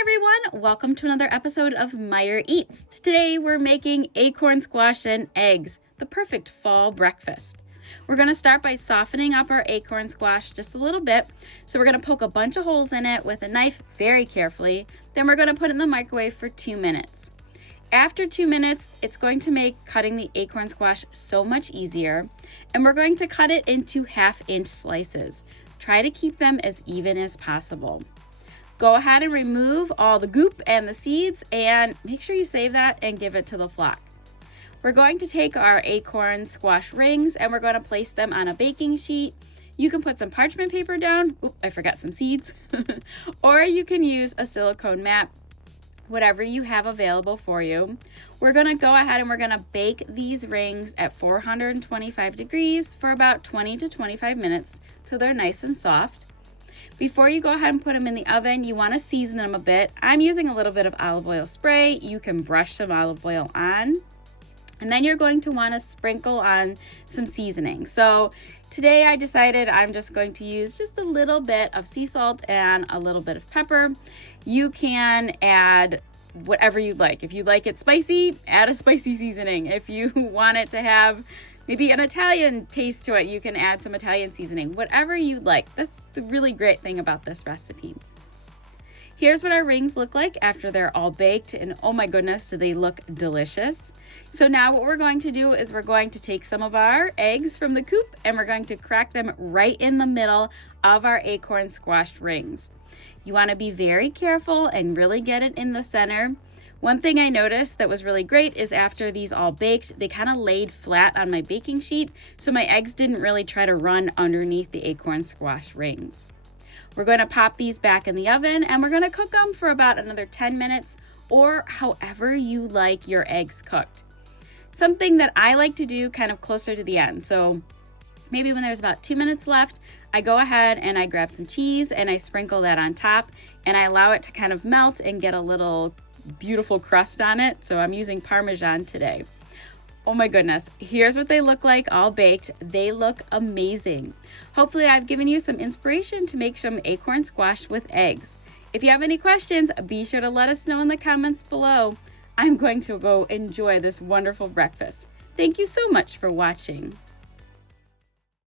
everyone, welcome to another episode of Meyer Eats. Today we're making acorn squash and eggs, the perfect fall breakfast. We're going to start by softening up our acorn squash just a little bit. So we're going to poke a bunch of holes in it with a knife very carefully. Then we're going to put it in the microwave for 2 minutes. After 2 minutes, it's going to make cutting the acorn squash so much easier. And we're going to cut it into 1/2-inch slices. Try to keep them as even as possible. Go ahead and remove all the goop and the seeds and make sure you save that and give it to the flock. We're going to take our acorn squash rings and we're going to place them on a baking sheet. You can put some parchment paper down. Oop, I forgot some seeds. Or you can use a silicone mat, whatever you have available for you. We're going to go ahead and we're going to bake these rings at 425 degrees for about 20 to 25 minutes till they're nice and soft. Before you go ahead and put them in the oven, you want to season them a bit. I'm using a little bit of olive oil spray. You can brush some olive oil on. And then you're going to want to sprinkle on some seasoning. So today I decided I'm just going to use just a little bit of sea salt and a little bit of pepper. You can add whatever you like. If you like it spicy, add a spicy seasoning. If you want it to have maybe an Italian taste to it, you can add some Italian seasoning, whatever you like. That's the really great thing about this recipe. Here's what our rings look like after they're all baked, and oh my goodness, do they look delicious. So now what we're going to do is we're going to take some of our eggs from the coop and we're going to crack them right in the middle of our acorn squash rings. You want to be very careful and really get it in the center. One thing I noticed that was really great is after these all baked, they kind of laid flat on my baking sheet, so my eggs didn't really try to run underneath the acorn squash rings. We're going to pop these back in the oven and we're going to cook them for about another 10 minutes or however you like your eggs cooked. Something that I like to do kind of closer to the end. So maybe when there's about 2 minutes left, I go ahead and I grab some cheese and I sprinkle that on top and I allow it to kind of melt and get a little beautiful crust on it. So I'm using Parmesan today. Oh my goodness, here's what they look like all baked. They look amazing. Hopefully I've given you some inspiration to make some acorn squash with eggs. If you have any questions, be sure to let us know in the comments below. I'm going to go enjoy this wonderful breakfast. Thank you so much for watching.